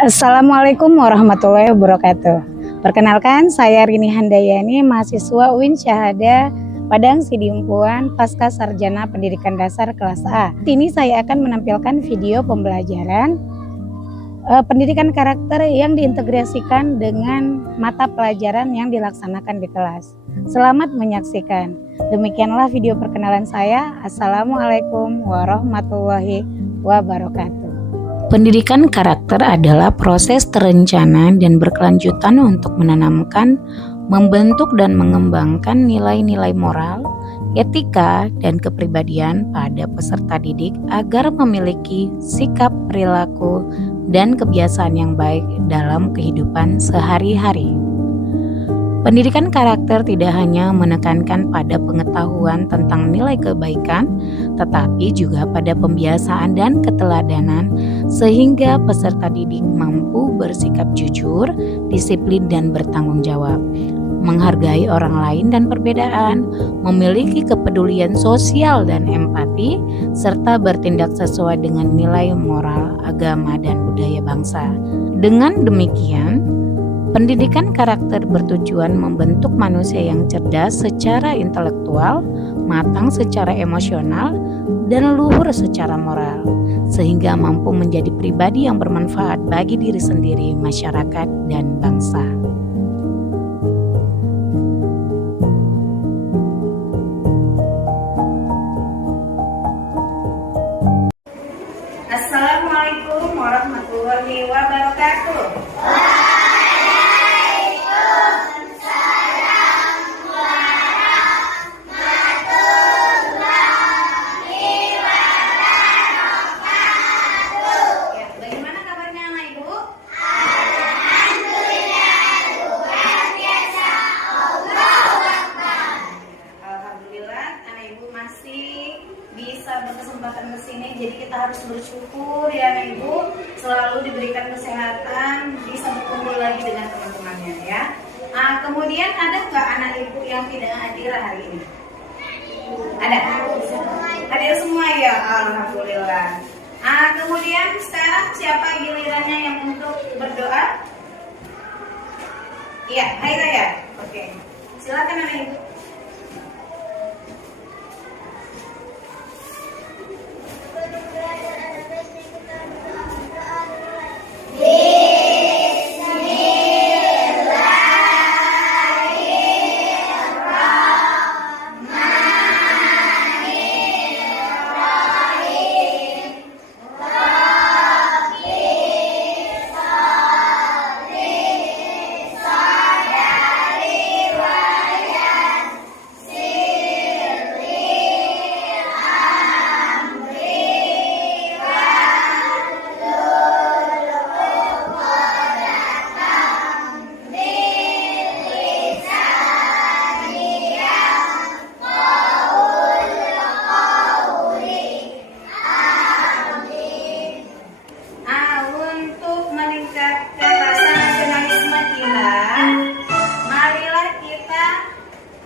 Assalamualaikum warahmatullahi wabarakatuh. Perkenalkan, saya Rini Handayani, mahasiswa UIN Syahada Padang Sidimpuan Pasca Sarjana Pendidikan Dasar kelas A. Ini saya akan menampilkan video pembelajaran pendidikan karakter yang diintegrasikan dengan mata pelajaran yang dilaksanakan di kelas. Selamat menyaksikan. Demikianlah video perkenalan saya. Assalamualaikum warahmatullahi wabarakatuh. Pendidikan karakter adalah proses terencana dan berkelanjutan untuk menanamkan, membentuk dan mengembangkan nilai-nilai moral, etika, dan kepribadian pada peserta didik agar memiliki sikap, perilaku, dan kebiasaan yang baik dalam kehidupan sehari-hari. Pendidikan karakter tidak hanya menekankan pada pengetahuan tentang nilai kebaikan, tetapi juga pada pembiasaan dan keteladanan, sehingga peserta didik mampu bersikap jujur, disiplin, dan bertanggung jawab, menghargai orang lain dan perbedaan, memiliki kepedulian sosial dan empati, serta bertindak sesuai dengan nilai moral, agama, dan budaya bangsa. Dengan demikian, pendidikan karakter bertujuan membentuk manusia yang cerdas secara intelektual, matang secara emosional, dan luhur secara moral, sehingga mampu menjadi pribadi yang bermanfaat bagi diri sendiri, masyarakat, dan bangsa. Assalamualaikum warahmatullahi wabarakatuh. Bisa berkesempatan ke sini, jadi kita harus bersyukur ya anak ibu, selalu diberikan kesehatan, bisa berkumpul lagi dengan teman-temannya ya. Kemudian ada nggak anak ibu yang tidak hadir hari ini? Ada? Hadir semua ya, alhamdulillah. Kemudian sekarang siapa gilirannya yang untuk berdoa? Iya, hai Raya. Oke, silakan anak ibu.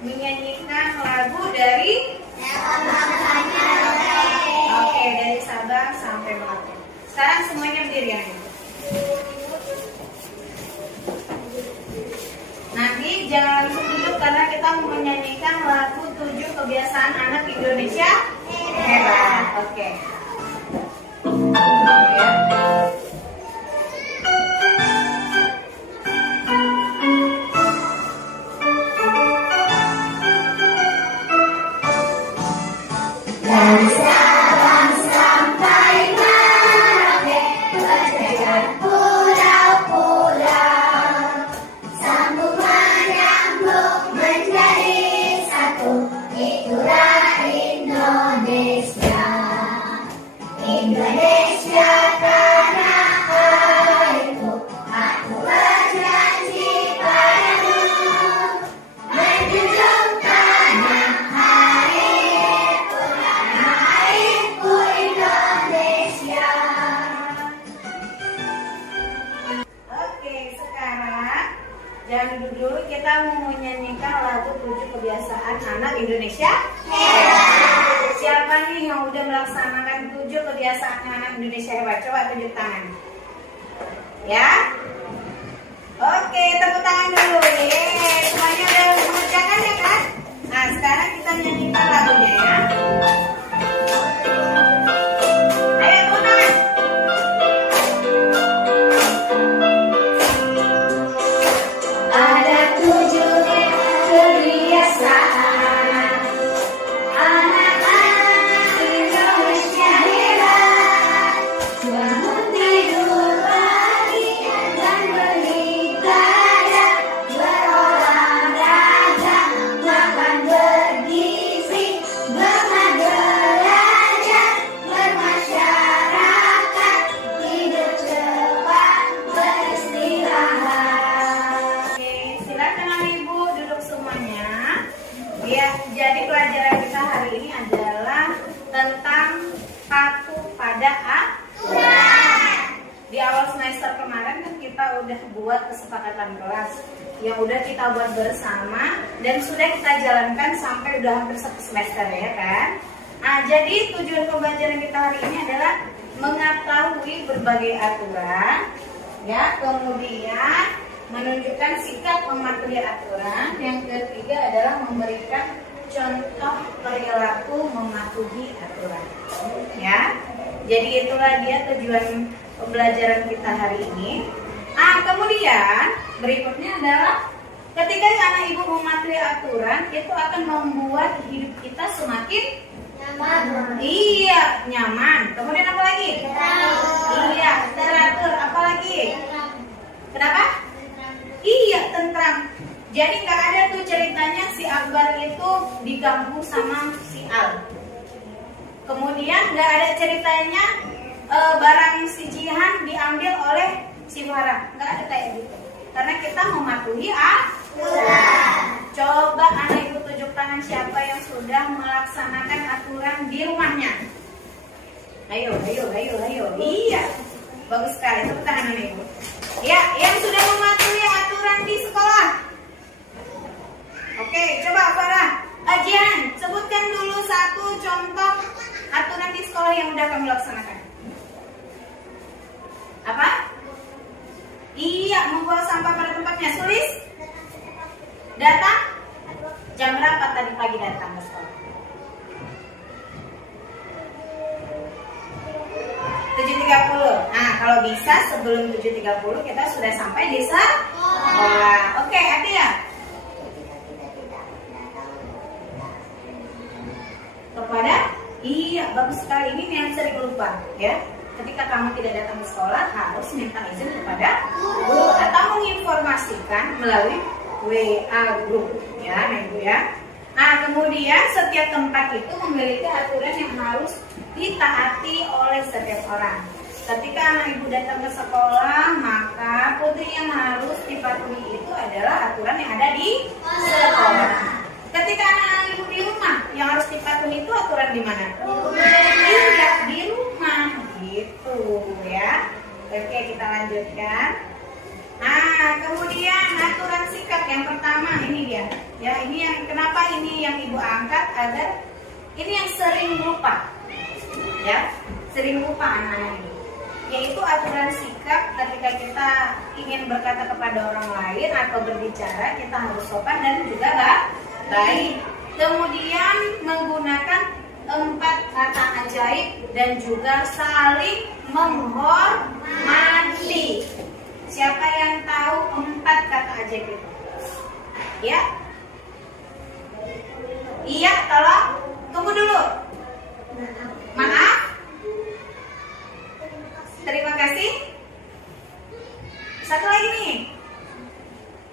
Menyanyikan lagu dari dari Sabang sampai Merauke. Sekarang semuanya berdiri ya. Nanti jangan langsung duduk karena kita mau menyanyikan lagu 7 kebiasaan anak Indonesia hebat. Oke. Dari Sabang sampai Merauke, berjajar pulau-pulau, sambungan nyambung menjadi satu, itulah Indonesia. Indonesia tanah airku, aku berjanji padamu, menjunjung tanah airku, tanah airku Indonesia. Oke, sekarang jangan duduk dulu, kita mau menyanyikan lagu 7 kebiasaan anak Indonesia hebat. Siapa nih yang udah melaksanakan 7 kebiasaan anak Indonesia hebat? Coba tunjuk tangan. Ya. Oke, tepuk tangan dulu. Yeay, semuanya udah mengerjakan ya kan? Nah, sekarang kita nyanyikan lagunya ya. Ayo, Bunda. Ada 7 kebiasaan anak-anak Indonesia hebat, bangun tidur pagi dan beribadah, berolahraga, makan bergizi, berbelanja, bermasyarakat, tidur cepat, beristirahat. Oke, silakan Anak Ibu duduk semuanya. Ya, jadi pelajaran kita hari ini adalah tentang patuh pada aturan. Di awal semester kemarin kan kita udah buat kesepakatan kelas yang udah kita buat bersama dan sudah kita jalankan sampai udah hampir satu semester ya kan. Nah, jadi tujuan pembelajaran kita hari ini adalah mengetahui berbagai aturan, ya, kemudian menunjukkan sikap mematuhi aturan. Yang ketiga adalah memberikan contoh perilaku mematuhi aturan. Ya, jadi itulah dia tujuan pembelajaran kita hari ini. Nah, kemudian berikutnya adalah ketika anak ibu mematuhi aturan, itu akan membuat hidup kita semakin Nyaman. iya nyaman. Kemudian apa lagi? Iya, teratur. Apa lagi? Kenapa? Iya, tentram. Jadi nggak ada tuh ceritanya si Akbar itu diganggu sama si Al. Kemudian nggak ada ceritanya barang si Jihan diambil oleh si Farah. Nggak ada kayak gitu. Karena kita mematuhi aturan. Coba anak ibu tunjuk tangan siapa yang sudah melaksanakan aturan di rumahnya. Ayo. Iya, bagus sekali. Tepuk tangan anak ibu. Ya, yang sudah mematuhi aturan di sekolah. Oke, coba Farah. Jihan, sebutkan dulu satu contoh aturan di sekolah yang udah kamu laksanakan. Apa? Iya, membawa sampah pada tempatnya. Sulis? Datang? Jam berapa tadi pagi datang ke sekolah? 7.30. Nah, kalau bisa sebelum 7.30 kita sudah sampai di sekolah. Oke, Atia. Kepada? Iya, bagus sekali. Ini yang sering lupa, ya. Ketika kamu tidak datang ke sekolah, harus minta izin kepada guru atau menginformasikan melalui WA group, ya, Ibu ya. Nah, kemudian setiap tempat itu memiliki aturan yang harus ditaati oleh setiap orang. Ketika anak ibu datang ke sekolah, maka putri yang harus dipatuhi itu adalah aturan yang ada di sekolah. Ketika anak ibu di rumah, yang harus dipatuhi itu aturan di mana? Iya, di rumah, gitu ya. Oke, kita lanjutkan. Nah, kemudian aturan sikap yang pertama ini dia. Ya, ini yang kenapa ini yang ibu angkat agar ini yang sering lupa. Ya, sering lupa anak-anak ini. Yaitu aturan sikap ketika kita ingin berkata kepada orang lain atau berbicara, kita harus sopan dan juga baik. Kemudian menggunakan 4 kata ajaib dan juga saling menghormati. Siapa yang tahu 4 kata ajaib itu? Ya? Iya, tolong. Tunggu dulu. Maaf. Terima kasih. Satu lagi nih.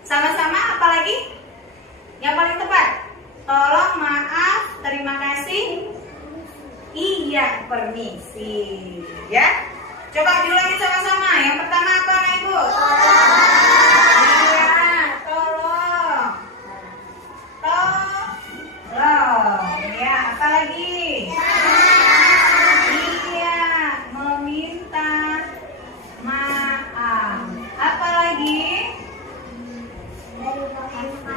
Sama-sama apa lagi? Yang paling tepat. Tolong, maaf, terima kasih. Iya, permisi. Ya. Coba diulangi sama-sama. Yang pertama apa, Anak Ibu? Iya, tolong. Tolong. Ya, apa lagi? Iya, meminta maaf. Apa lagi?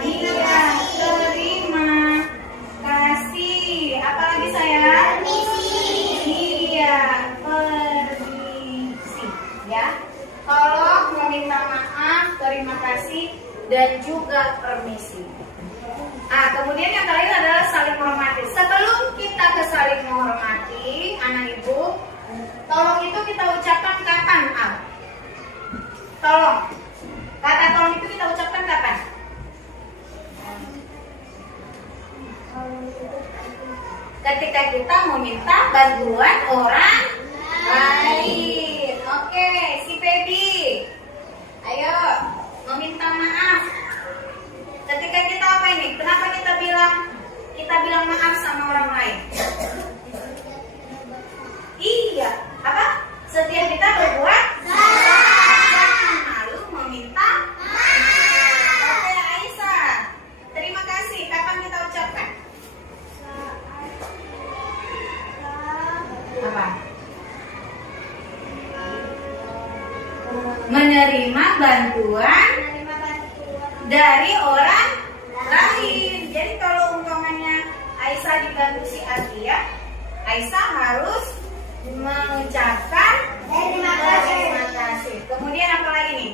Iya, terima kasih. Apa lagi sayang? Iya, permisi. Ya, tolong tolong. Kata tolong itu kita ucapkan kapan? Ketika kita meminta bantuan orang lain. Oke, si Feby. Ayo, meminta maaf. Ketika kita apa ini? Kenapa kita bilang maaf sama orang lain? Iya, apa? Setiap kita berbuat jangan malu meminta maaf. Oke, Aisyah. Terima kasih. Kapan kita ucapkan? Apa? Menerima bantuan dari orang lain. Jadi kalau umpamanya Aisyah dibantu si Atia, Aisyah harus mengucapkan terima kasih. Kemudian apa lagi nih?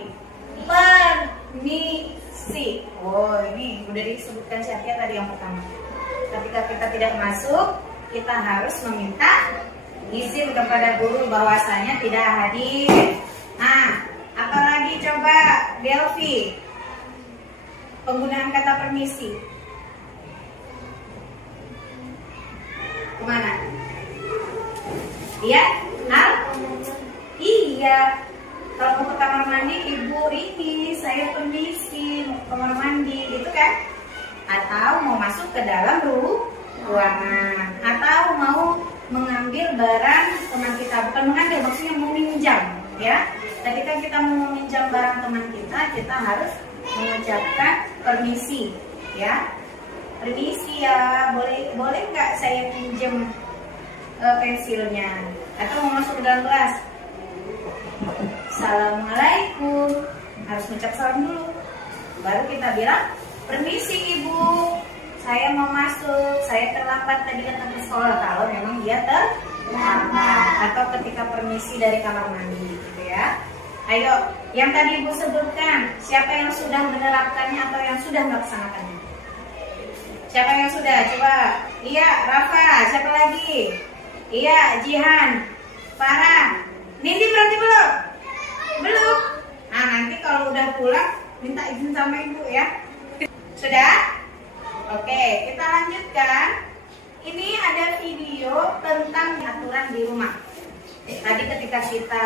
Permisi. Oh, ini udah disebutkan si Atia tadi yang pertama. Ketika kita tidak masuk, kita harus meminta izin kepada guru bahwasanya tidak hadir. Nah, apalagi coba Delvi? Penggunaan kata permisi. Kemana? Iya? Al? Iya. Kalau mau ke kamar mandi, ibu ini saya permisi mau ke kamar mandi, gitu kan? Atau mau masuk ke dalam ruangan, atau mau mengambil barang teman kita, bukan mengambil, maksudnya meminjam, ya. Ketika kita mau meminjam barang teman kita harus mengucapkan permisi, ya. Permisi ya, boleh nggak saya pinjam pensilnya? Atau mau masuk ke dalam kelas? Assalamualaikum, harus mengucap salam dulu, baru kita bilang permisi ibu, saya mau masuk, saya terlambat tadi datang ke sekolah. Kalau memang dia terlambat, atau ketika permisi dari kamar mandi, gitu ya. Ayo, yang tadi ibu sebutkan, siapa yang sudah menerapkannya atau yang sudah melaksanakannya? Siapa yang sudah? Coba. Iya, Rafa. Siapa lagi? Iya, Jihan, Farah. Nindi berarti belum? Belum. Nah, nanti kalau udah pulang minta izin sama ibu ya. Sudah? Oke, kita lanjutkan. Ini ada video tentang aturan di rumah. Tadi ketika kita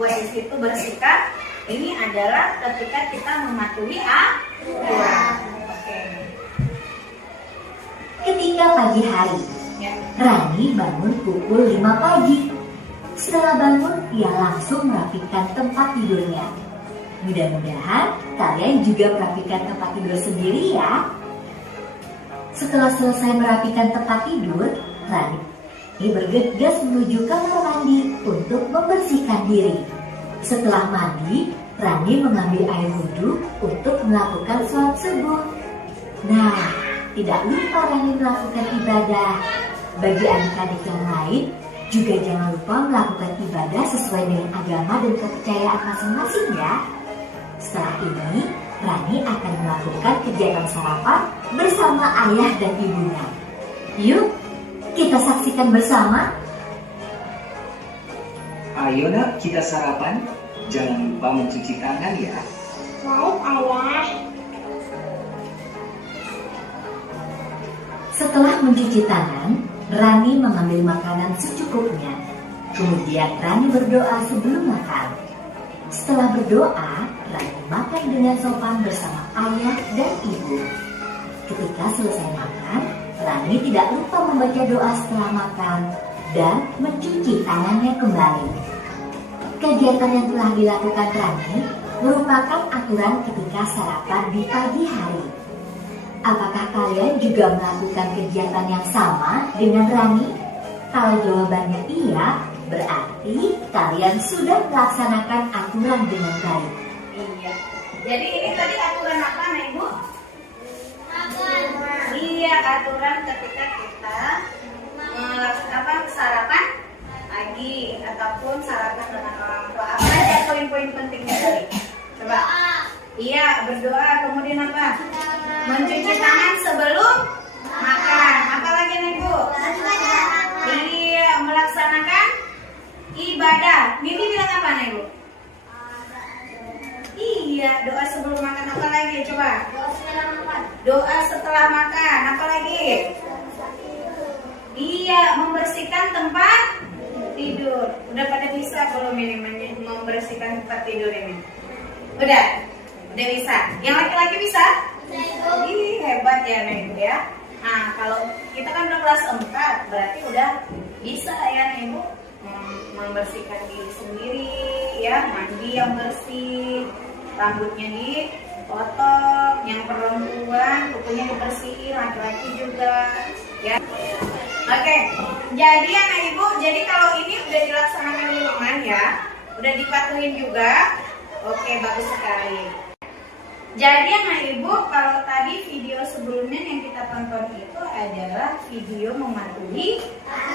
buat di situ bersikap, ini adalah ketika kita mematuhi aturan. Oke. Ketika pagi hari, Ya. Rani bangun pukul 5 pagi. Setelah bangun, ia langsung merapikan tempat tidurnya. Mudah-mudahan kalian juga merapikan tempat tidur sendiri ya. Setelah selesai merapikan tempat tidur, Rani bergegas menuju kamar mandi untuk membersihkan diri. Setelah mandi, Rani mengambil air wudhu untuk melakukan sholat subuh. Nah, tidak lupa Rani melakukan ibadah. Bagi adik-adik yang lain, juga jangan lupa melakukan ibadah sesuai dengan agama dan kepercayaan masing-masing ya. Setelah ini, Rani akan melakukan kegiatan sarapan bersama ayah dan ibunya. Yuk, kita saksikan bersama. Ayo nak, kita sarapan. Jangan lupa mencuci tangan ya. Baik, Ayah. Setelah mencuci tangan, Rani mengambil makanan secukupnya. Kemudian Rani berdoa sebelum makan. Setelah berdoa, Rani makan dengan sopan bersama ayah dan ibu. Ketika selesai makan, Rani tidak lupa membaca doa setelah makan dan mencuci tangannya kembali. Kegiatan yang telah dilakukan Rani merupakan aturan ketika sarapan di pagi hari. Apakah kalian juga melakukan kegiatan yang sama dengan Rani? Kalau jawabannya iya, berarti kalian sudah melaksanakan aturan dengan baik. Iya. Jadi ini tadi aturan apa, Nah, Ibu? Iya, aturan ketika kita sarapan pagi ataupun sarapan dengan orang tua. Apa aja poin-poin pentingnya tadi? Coba. Iya, berdoa. Kemudian apa? Mencuci tangan sebelum makan. Apa lagi nih Bu? Iya, melaksanakan ibadah. Mimi bilang apa nih Bu? Doa setelah makan. Apa lagi? Iya, membersihkan tempat tidur. Udah pada bisa belum ini membersihkan tempat tidur ini? Udah bisa. Yang laki-laki bisa? Ih, hebat ya Ibu ya. Nah, kalau kita kan udah kelas 4, berarti udah bisa ya Ibu membersihkan diri sendiri ya, mandi yang bersih, rambutnya dipotong, yang perempuan kukunya dibersihin, laki-laki juga ya. Oke, jadi anak Ibu, jadi kalau ini udah dilaksanakan di rumah ya, udah dipatuhin juga. Oke, bagus sekali. Jadi anak Ibu, kalau tadi video sebelumnya yang kita tonton itu adalah video mematuhi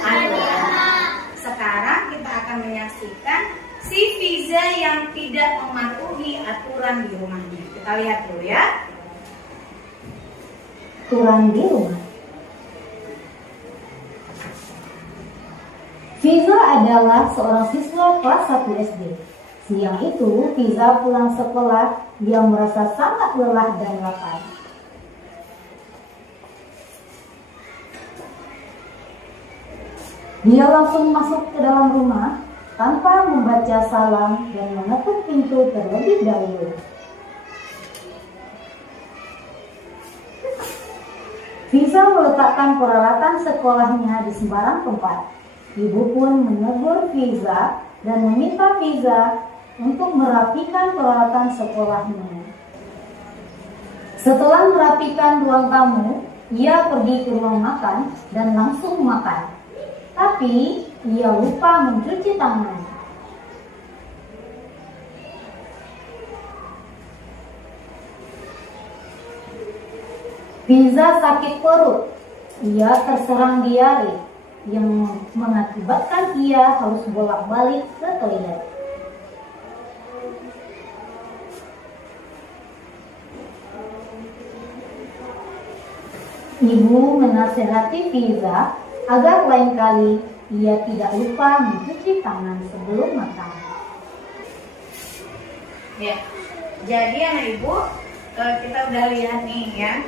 aturan. Sekarang kita akan menyaksikan si Fiza yang tidak mematuhi aturan di rumahnya. Kita lihat dulu ya. Aturan di rumah. Fiza adalah seorang siswa kelas 1 SD. Siang itu, Fiza pulang sekolah. Dia merasa sangat lelah dan lapar. Dia langsung masuk ke dalam rumah tanpa membaca salam dan mengetuk pintu terlebih dahulu. Fiza meletakkan peralatan sekolahnya di sembarang tempat. Ibu pun menegur Fiza dan meminta Fiza untuk merapikan peralatan sekolahnya. Setelah merapikan ruang tamu, ia pergi ke ruang makan dan langsung makan. Tapi ia lupa mencuci tangan. Fiza sakit perut. Ia terserang diare yang mengakibatkan ia harus bolak-balik ke toilet. Ibu menasihati Fiza agar lain kali ia tidak lupa mencuci tangan sebelum makan. Ya, jadi anak Ibu, kita udah lihat nih ya,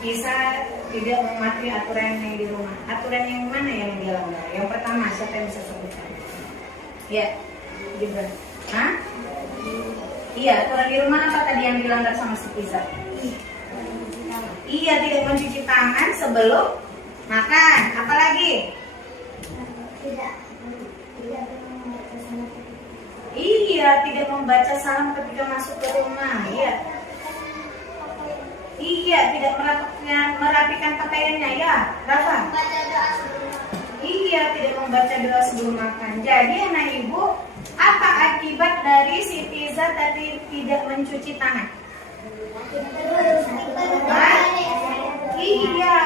Fiza tidak mematuhi aturan yang di rumah. Aturan yang mana yang dilanggar? Yang pertama, siapa yang bisa sebutkan? Ya, Gibran. Hah? Iya, aturan di rumah apa tadi yang dilanggar sama si Fiza? Iya, tidak mencuci tangan sebelum makan. Apa lagi? Iya, tidak membaca salam ketika masuk ke rumah. Iya, tidak merapikan pakaiannya ya, Rafa. Iya, tidak membaca doa sebelum makan. Jadi anak Ibu, apa akibat dari si Fiza tadi tidak mencuci tangan? Iya,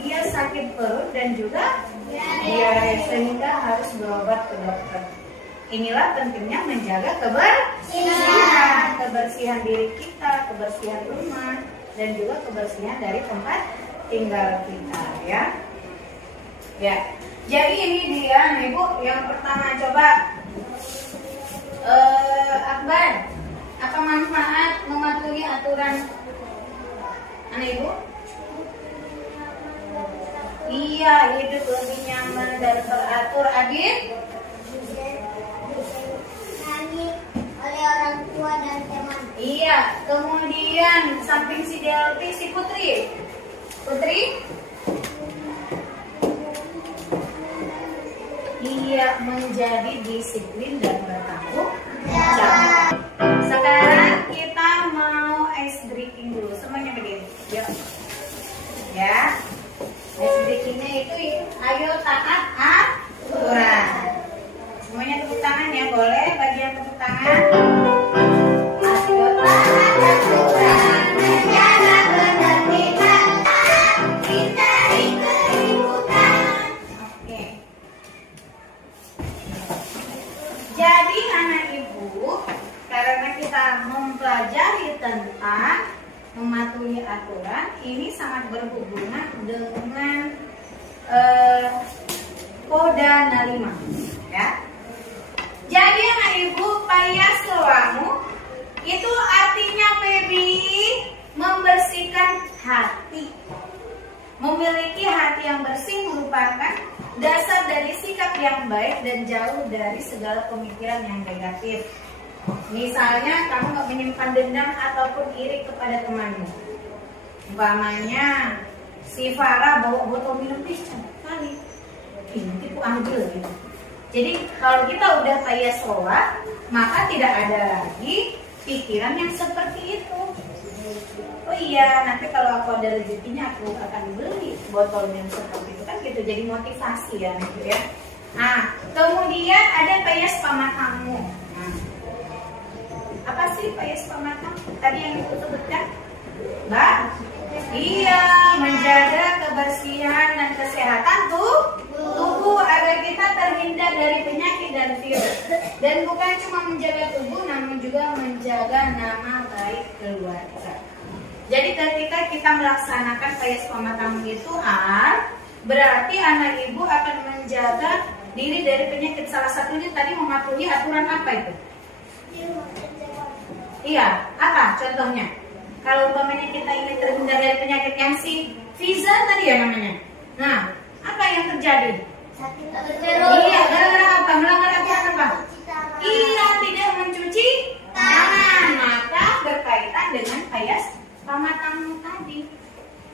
dia sakit perut dan juga diare sehingga harus berobat ke dokter. Inilah pentingnya menjaga kebersihan diri kita, kebersihan rumah, dan juga kebersihan dari tempat tinggal kita ya. Ya, jadi ini dia nih Bu, yang pertama coba Akbar, apa manfaat mematuhi aturan anak Ibu? Iya, hidup lebih nyaman dan teratur. Adit? Oleh orang tua dan teman. Iya, kemudian samping si Delvi, si Putri. Putri? Iya, menjadi disiplin dan bertanggung jawab. Sekarang kita mau ice drinking dulu. Semuanya berdiri. Yuk. Ya. Ice drinkingnya itu ayo taat aturan. Semuanya tepuk tangan ya, boleh bagian tepuk tangan. Ayo taat aturan, menjaga ketertiban, kita ikut-ikutan. Oke. Jadi anak Ibu, karena kita mempelajari tentang mematuhi aturan, ini sangat berhubungan dengan Koda Nalima ya. Jadi anak Ibu, payaselamu itu artinya baby membersihkan hati. Memiliki hati yang bersih merupakan dasar dari sikap yang baik dan jauh dari segala pemikiran yang negatif. Misalnya kamu nggak menyimpan dendam ataupun iri kepada temanmu. Umpamanya si Farah bawa botol minum cantik kali, ini tipu ambil gitu. Jadi kalau kita udah kayak sholat, maka tidak ada lagi pikiran yang seperti itu. Oh iya, nanti kalau aku ada rezekinya aku akan beli botol yang seperti itu kan gitu. Jadi motivasi ya gitu ya. Nah, kemudian ada payas pamatamu. Nah, apa sih payas pamatamu? Tadi yang itu sebutkan, Mbak? Iya, menjaga kebersihan dan kesehatan tubuh agar kita terhindar dari penyakit dan virus. Dan bukan cuma menjaga tubuh, namun juga menjaga nama baik keluarga. Jadi ketika kita melaksanakan payas pamatamu itu berarti anak ibu akan menjaga diri dari penyakit. Salah satunya tadi mematuhi aturan apa itu? Iya, apa contohnya? Kalau umpamanya kita ingin terhindar dari penyakit yang si Fiza tadi ya namanya. Nah, apa yang terjadi? Iya, gara-gara apa? Melanggar aturan apa? Iya, tidak mencuci tangan. Maka berkaitan dengan payas pamatamu tadi.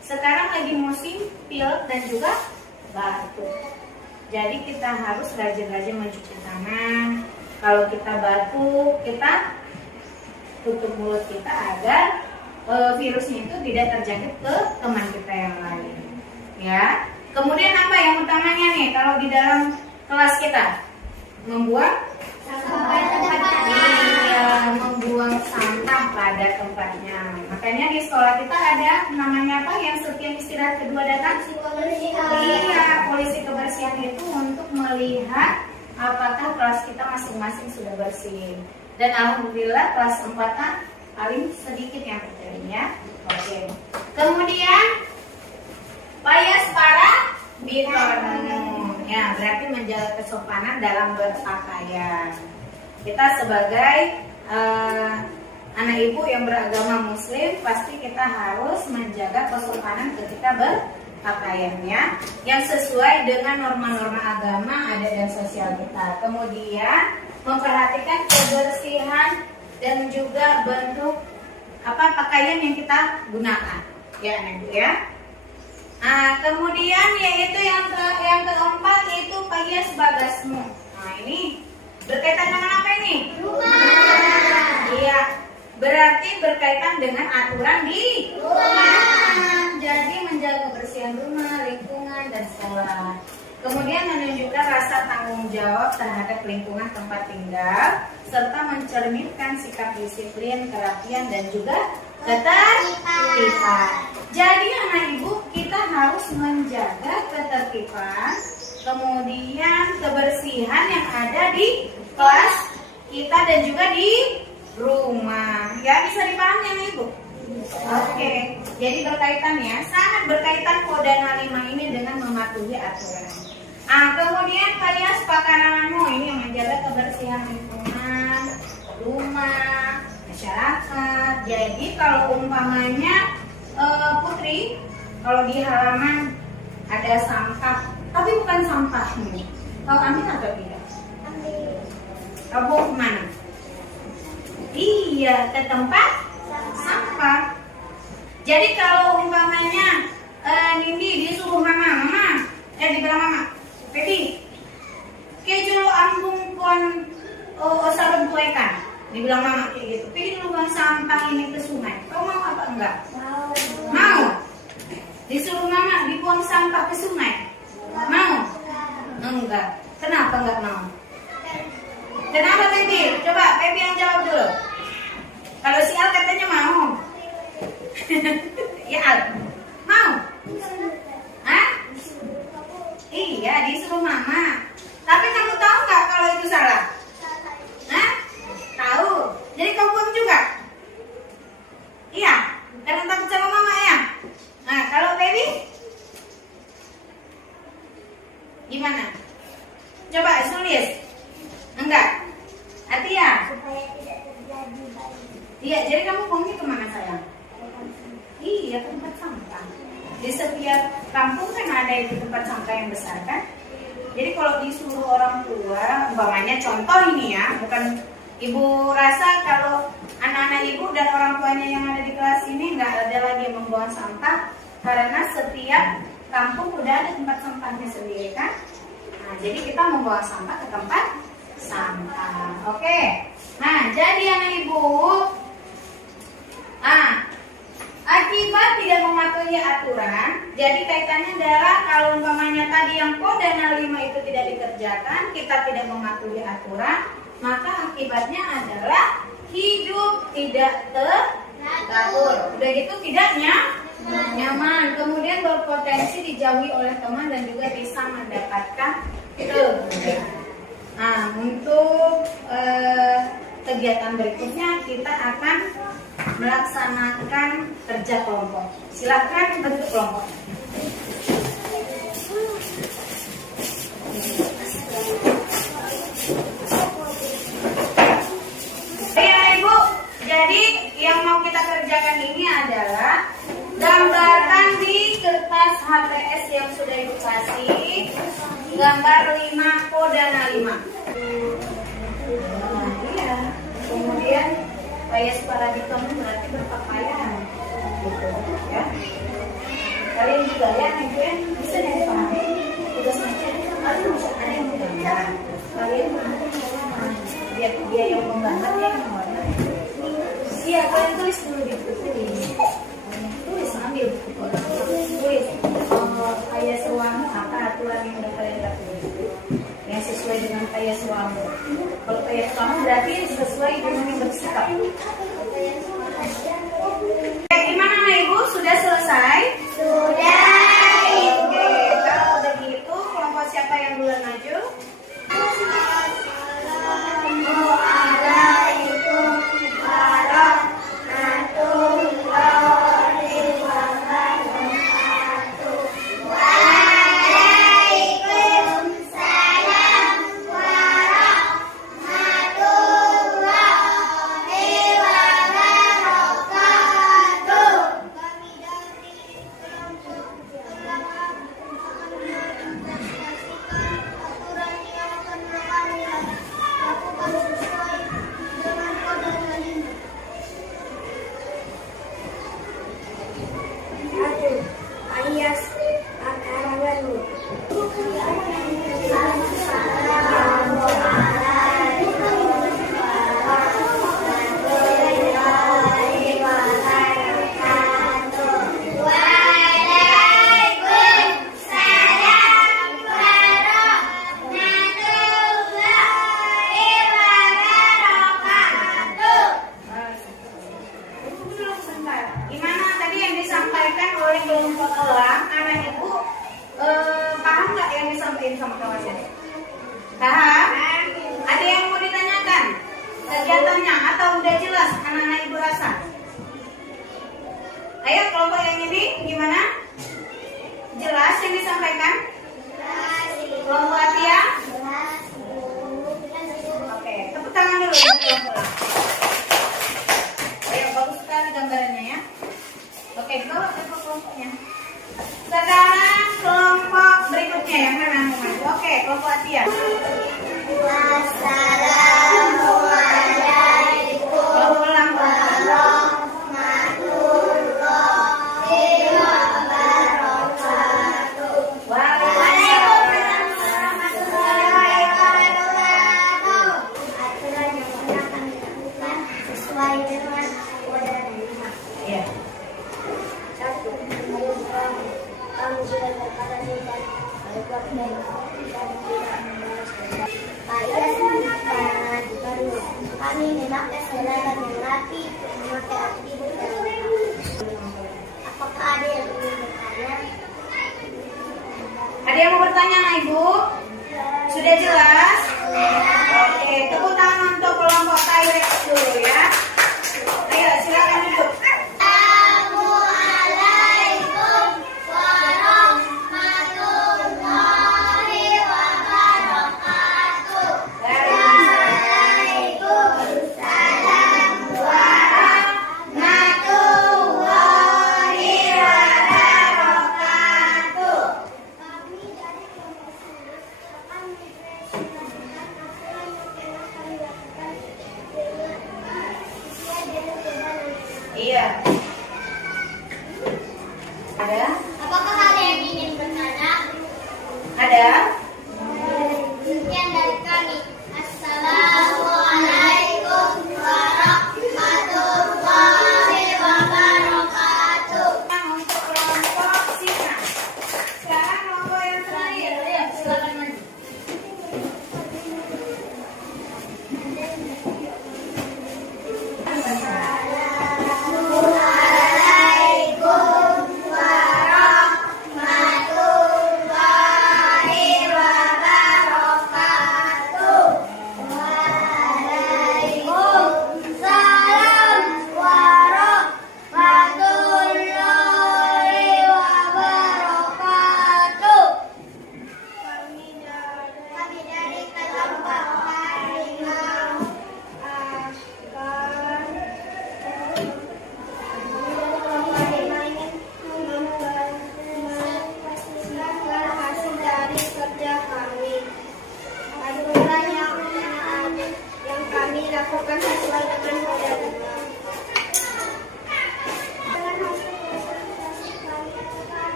Sekarang lagi musim pilek dan juga batuk. Jadi kita harus rajin-rajin mencuci tangan. Kalau kita batuk, kita tutup mulut kita agar virusnya itu tidak terjangkit ke teman kita yang lain. Ya. Kemudian apa yang utamanya nih kalau di dalam kelas kita? Membuang membuang sampah pada tempatnya. Makanya di sekolah kita ada namanya apa yang setiap istirahat kedua datang? Iya, polisi kebersihan itu untuk melihat apakah kelas kita masing-masing sudah bersih. Dan alhamdulillah kelas 4-an paling sedikit yang terjadi ya. Oke. Kemudian payas para bitornu. Ya, berarti menjaga kesopanan dalam berpakaian. Kita sebagai anak ibu yang beragama muslim pasti kita harus menjaga kesopanan ketika berpakaiannya yang sesuai dengan norma-norma agama, adat dan sosial kita. Kemudian memperhatikan kebersihan dan juga bentuk pakaian yang kita gunakan, ya anak ya. Nah, kemudian yaitu yang keempat yaitu payas bagasmu. Nah, ini berkaitan dengan apa ini? Rumah. Iya, berarti berkaitan dengan aturan di rumah. Jadi menjaga kebersihan rumah, lingkungan dan sekolah. Kemudian menunjukkan rasa tanggung jawab terhadap lingkungan tempat tinggal, serta mencerminkan sikap disiplin, kerapian, dan juga ketertiban. Jadi anak ibu kita harus menjaga ketertiban, kemudian kebersihan yang ada di kelas kita dan juga di rumah. Ya, bisa dipahami anak ibu? Oke, jadi berkaitan ya, sangat berkaitan Kodana 5 ini dengan mematuhi aturan. Nah, kemudian payas pakananmu ini yang menjaga kebersihan lingkungan, rumah, masyarakat. Jadi kalau umpamanya Putri, kalau di halaman ada sampah, tapi bukan sampah ini, kau ambil atau tidak? Ambil. Kau bawa kemana? Iya, ke tempat sampah. Jadi kalau umpamanya Nindi disuruh mama, dibilang mama, Baby, keju ambung pon sabun tuekan. Dibilang mama kayak gitu. Pergi dulu buang sampah ini ke sungai. Kau mau apa enggak? Mau. Disuruh mama dibuang sampah ke sungai. Mau? Enggak. Kenapa enggak mau? Kenapa Baby? Coba Baby yang jawab dulu. Kalau si Al katanya mau. Ya Al, mau? Hah? Iya, disuruh mama. Tapi kamu tahu nggak kalau itu salah? Hah? Tahu. Jadi kamu buang juga? Iya. Karena takut sama mama ya. Nah, kalau Baby? Gimana? Coba tulis. Enggak. Hati ya? Supaya tidak terjadi banjir. Iya, jadi kamu buangnya kemana sayang? Iya. ya tempat sampah. Di setiap kampung kan ada itu tempat sampah yang besar kan. Jadi kalau disuruh orang tua, umpamanya contoh ini ya, bukan ibu rasa kalau anak-anak ibu dan orang tuanya yang ada di kelas ini nggak ada lagi yang membuang sampah karena setiap kampung udah ada tempat sampahnya sendiri kan. Nah, jadi kita membawa sampah ke tempat sampah. Oke. Nah, jadi anak ibu, akibat tidak mematuhi aturan, jadi kaitannya adalah kalau umpamanya tadi yang Kodana 5 itu tidak dikerjakan, kita tidak mematuhi aturan, maka akibatnya adalah hidup tidak teratur. Udah gitu tidak nyaman, kemudian berpotensi dijauhi oleh teman dan juga bisa mendapatkan keguguran. Nah, untuk kegiatan berikutnya kita akan melaksanakan kerja kelompok. Silakan bentuk kelompok. Ya Ibu, jadi yang mau kita kerjakan ini adalah gambarkan di kertas HPS yang sudah Ibu kasih gambar 5 Kodana 5. Nah, iya. Kemudian bias paradigma berarti berpakaian, gitu ya. Kalian juga ya, Ibu ya, bisa dipahami. Tugas macam kalian bisa ada yang menggambar. Kalian dia yang menggambar, dia yang mewarna. Iya, kalian tulis dulu di buku ini. Tulis, ambil buku koran. Tulis kayak suami apa aturan yang udah kalian lakukan yang sesuai dengan kayak suami. Kalau kayak suami berarti sesuai dengan yang bersikap. Gimana Nak Ibu? Sudah selesai? Sudah. Oke, kalau begitu kelompok siapa yang duluan maju? Gimana tadi yang disampaikan oleh kelompok elang, anak ibu paham nggak yang disampaikan sama kawannya? Paham? Ada yang mau ditanyakan kegiatannya atau udah jelas anak-anak ibu rasa? Ayo kelompok yang ini gimana? Jelas yang disampaikan? Kelompok Atia? Oke, tepuk tangan dulu untuk kelompok elang. Ayo, bagus sekali gambarannya ya. Oke, bawa ke kelompoknya. Sekarang kelompok berikutnya yang mana mau maju? Oke, kelompok Atia. Assalamualaikum warahmatullahi wabarakatuh. Waalaikumsalam warahmatullahi wabarakatuh. Aturan yang akan dilakukan sesuai dengan Kodana 5. Iya. 1. Kamu sudah terkadang dan berbuat baik dan tidak membalas dendam. Kami memakai seragam yang rapi, memakai atribut dan lengkap. Apakah ada yang ingin bertanya? Ada yang mau bertanya, Nak Ibu? Sudah jelas? Oke, tepuk tangan untuk kelompok Tyrex dulu ya. Ayo, silakan duduk. Assalamualaikum warahmatullahi wabarakatuh. Waalaikumsalam warahmatullahi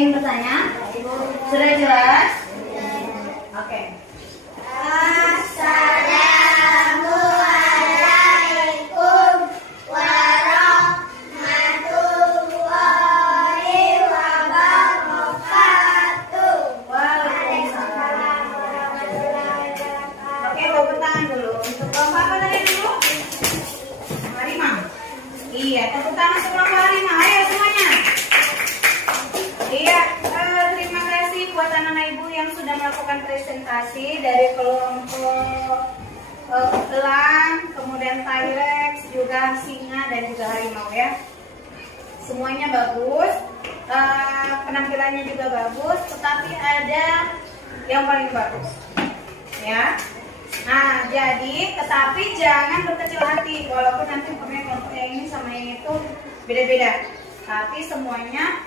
ingin bertanya? Sudah jelas? Oke. Assalamualaikum warahmatullahi wabarakatuh. Waalaikumsalam. Oke, tepuk tangan dulu. Untuk kelompok apa tadi dulu? Harimau. Iya, tepuk tangan untuk kelompok harimau. Ayo semuanya. Iya, terima kasih buat anak-anak ibu yang sudah melakukan presentasi dari kelompok elang, kemudian T-Rex, juga singa dan juga harimau ya. Semuanya bagus, penampilannya juga bagus, tetapi ada yang paling bagus, ya. Nah, jadi tetapi jangan berkecil hati, walaupun nanti pokoknya kelompok yang ini sama yang itu beda-beda, tapi semuanya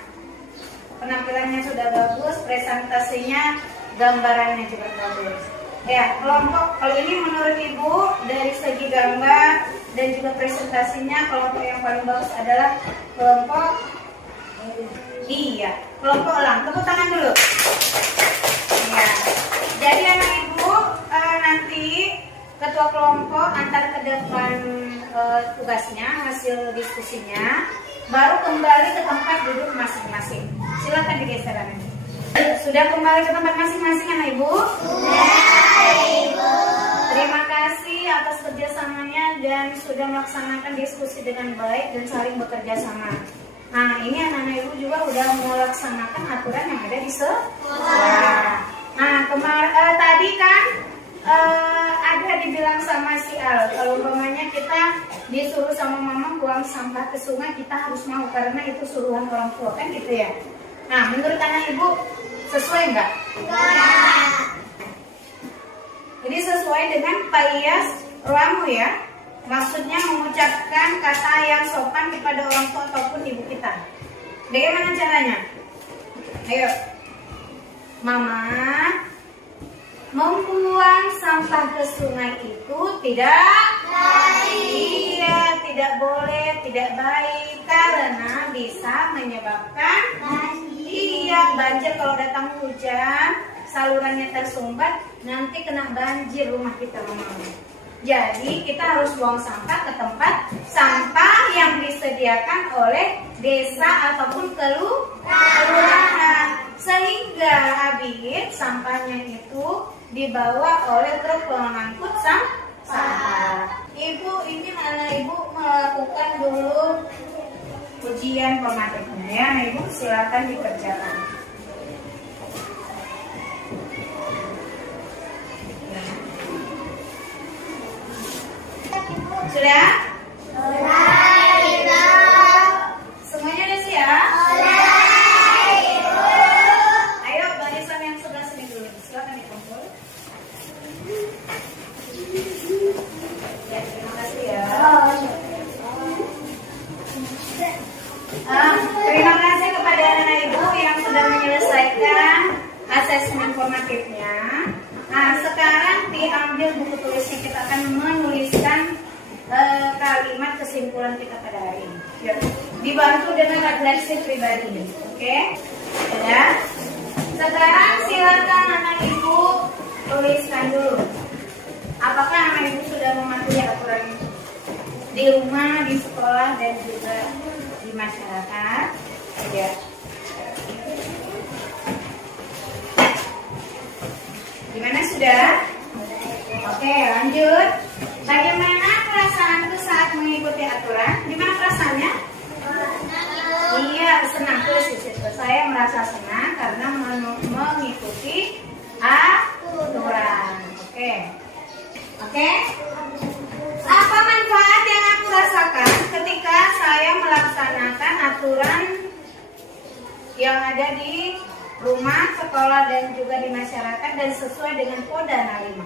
penampilannya sudah bagus, presentasinya, gambarannya juga bagus. Ya, kelompok kalau ini menurut ibu dari segi gambar dan juga presentasinya, kelompok yang paling bagus adalah kelompok kelompok elang. Tepuk tangan dulu. Ya. Jadi anak ibu nanti ketua kelompok antar ke depan tugasnya, hasil diskusinya, baru kembali ke tempat duduk masing-masing. Silakan digeser anak ibu. Sudah kembali ke tempat masing-masing anak ibu? Sudah, Ibu. Terima kasih atas kerjasamanya dan sudah melaksanakan diskusi dengan baik dan saling bekerja sama. Nah, ini anak-anak ibu juga sudah melaksanakan aturan yang ada di sekolah. Nah, tadi kan ada dibilang sama si Al, kalau umpamanya kita disuruh sama mama buang sampah ke sungai, kita harus mau karena itu suruhan orang tua kan gitu ya. Nah, menurut anak ibu sesuai nggak? Jadi sesuai dengan Paiyas Ramu ya. Maksudnya mengucapkan kata yang sopan kepada orang tua ataupun ibu kita. Bagaimana caranya? Ayo. Mama, membuang sampah ke sungai itu tidak baik. Iya, tidak boleh, tidak baik karena bisa menyebabkan banjir kalau datang hujan, salurannya tersumbat, nanti kena banjir rumah kita, Mama. Jadi kita harus buang sampah ke tempat sampah yang disediakan oleh desa ataupun kelurahan, sehingga habis sampahnya itu dibawa oleh truk pengangkut sampah. Ibu, ini anak ibu melakukan dulu ujian pematiknya ya. Ibu silakan dikerjakan. Sudah? Semuanya udah siap? Ayo barisan yang sebelah sini dulu. Silakan dikumpul. Ya, terima kasih ya. Terima kasih kepada anak-anak ibu yang sudah menyelesaikan asesmen formatifnya. Nah, sekarang diambil buku tulisnya, kita akan menuliskan kalimat kesimpulan kita pada hari ini. Yuk. Dibantu dengan refleksi pribadi. Oke? Ya. Sekarang silakan anak ibu tuliskan dulu. Apakah anak ibu sudah mematuhi aturan di rumah, di sekolah, dan juga di masyarakat? Ya. Gimana sudah? Oke, lanjut. Bagaimana perasaanku saat mengikuti aturan? Gimana perasaannya? Iya, senang. Tulis di situ. Saya merasa senang karena mengikuti aturan. Oke. Apa manfaat yang aku rasakan ketika saya melaksanakan aturan yang ada di rumah, sekolah, dan juga di masyarakat dan sesuai dengan Kodana 5?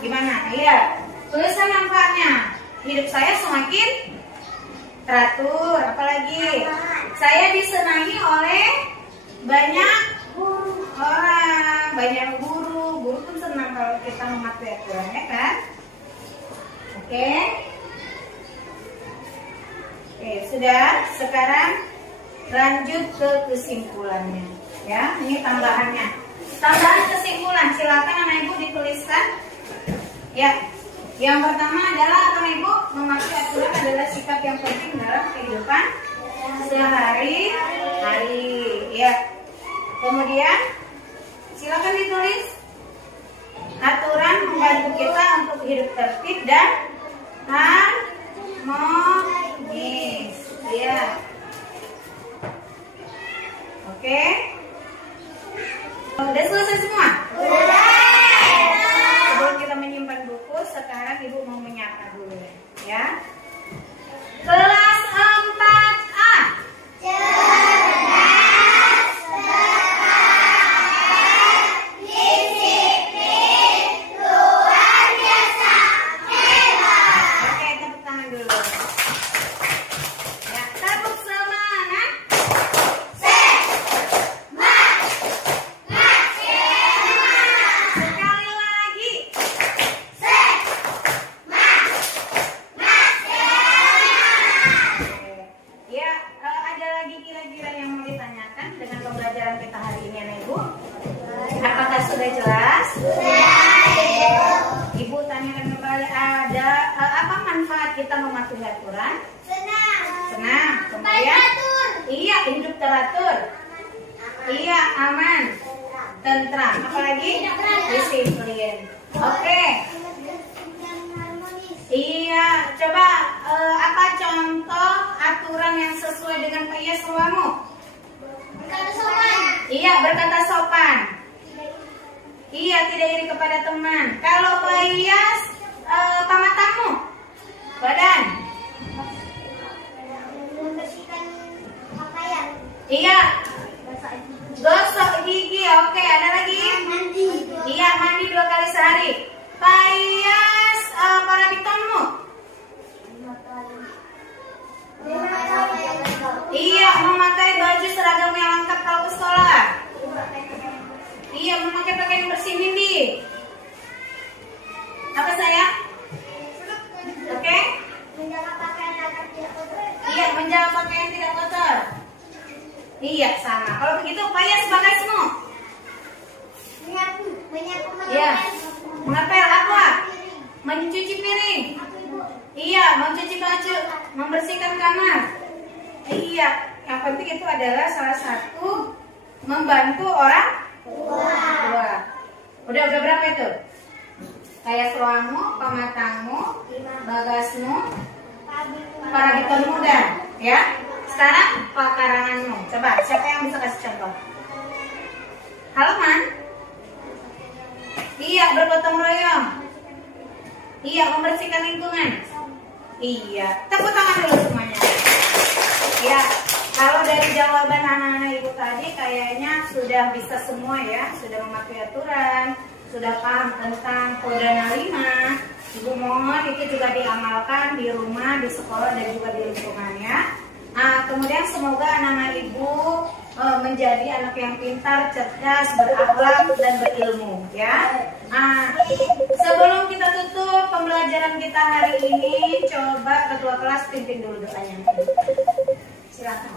Gimana? Iya, tulisan manfaatnya. Hidup saya semakin teratur. Apalagi saya disenangi oleh banyak orang, banyak guru. Guru pun senang kalau kita mematuhi aturan, ya kan? Oke, sudah. Sekarang lanjut ke kesimpulannya. Ya, ini tambahannya. Tambahan kesimpulan, silakan anak ibu dituliskan. Ya, yang pertama adalah anak ibu mematuhi aturan adalah sikap yang penting dalam kehidupan sehari-hari. Ya, kemudian silakan ditulis. Aturan membantu kita untuk hidup tertib dan harmonis. Ya. Oke. Udah selesai semua? Sebelum kita menyimpan buku, sekarang ibu mau menyapa dulu ya. Kelas 4A. Oke, tepuk tangan dulu. Ya, tepuk semangat. Sekali lagi. Ya, ada lagi kira-kira yang mau ditanyakan dengan pembelajaran kita hari ini, anak ibu? Apakah sudah jelas? Ibu tanyakan kembali, ada apa manfaat kita mematuhi aturan? Senang. Kemudian? Iya, hidup teratur. Iya, aman. Tentram. Apalagi? Disiplin. Oke. Iya, coba apa contoh aturan yang sesuai dengan pengasuhanmu? Iya, berkata sopan. Iya, tidak iri kepada teman. Kalau payas, pamatamu? Badan. Membersihkan pakaian. Iya. Gosok gigi. Oke, ada lagi? Mandi. Iya, mandi 2 kali sehari. Payas, parabitonmu? Iya, memakai baju seragam yang lengkap kalau ke sekolah. Iya, memakai pakaian bersih mindi. Apa sayang? Oke? Menjaga pakaian agar tidak kotor. Iya, menjaga pakaian tidak kotor. Iya, sama. Kalau begitu, payas bagasmu? Menyapu Iya. mengepel. Mengepel apa? Mencuci piring. Iya, mencuci baju, membersihkan kamar. Iya, yang penting itu adalah salah satu membantu orang tua. Udah berapa itu? Kayak ruangmu, pamatangmu, bagasmu, parabiton muda, ya. Sekarang pekaranganmu. Coba, siapa yang bisa kasih contoh? Halaman. Iya, bergotong royong. Iya, membersihkan lingkungan. Iya, tepuk tangan dulu semuanya. Ya, kalau dari jawaban anak-anak ibu tadi kayaknya sudah bisa semua ya, sudah mematuhi aturan, sudah paham tentang Kodana 5. Ibu mohon itu juga diamalkan di rumah, di sekolah, dan juga di lingkungannya. Nah, kemudian semoga anak-anak ibu menjadi anak yang pintar, cerdas, berakhlak, dan berilmu ya. Nah, sebelum kita tutup pembelajaran kita hari ini, coba ketua kelas pimpin dulu doanya. Silakan.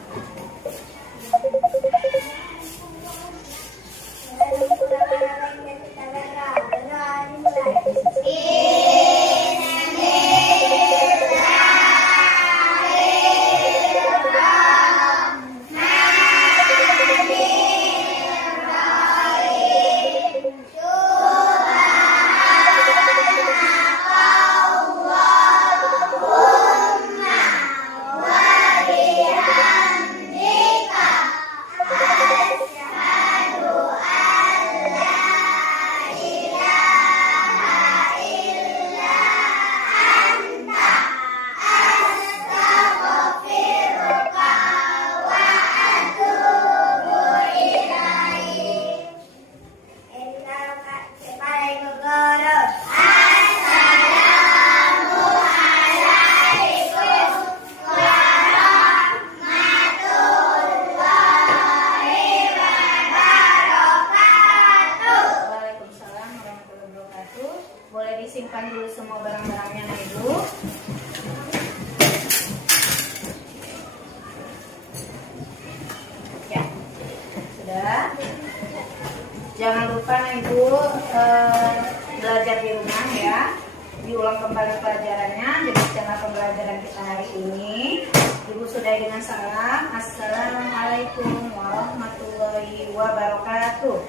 Simpan dulu semua barang-barangnya nih Ibu. Sudah. Jangan lupa Ibu belajar di rumah ya. Diulang kembali pelajarannya. Jadi tema pembelajaran kita hari ini. Ibu sudahi dengan salam. Assalamualaikum warahmatullahi wabarakatuh.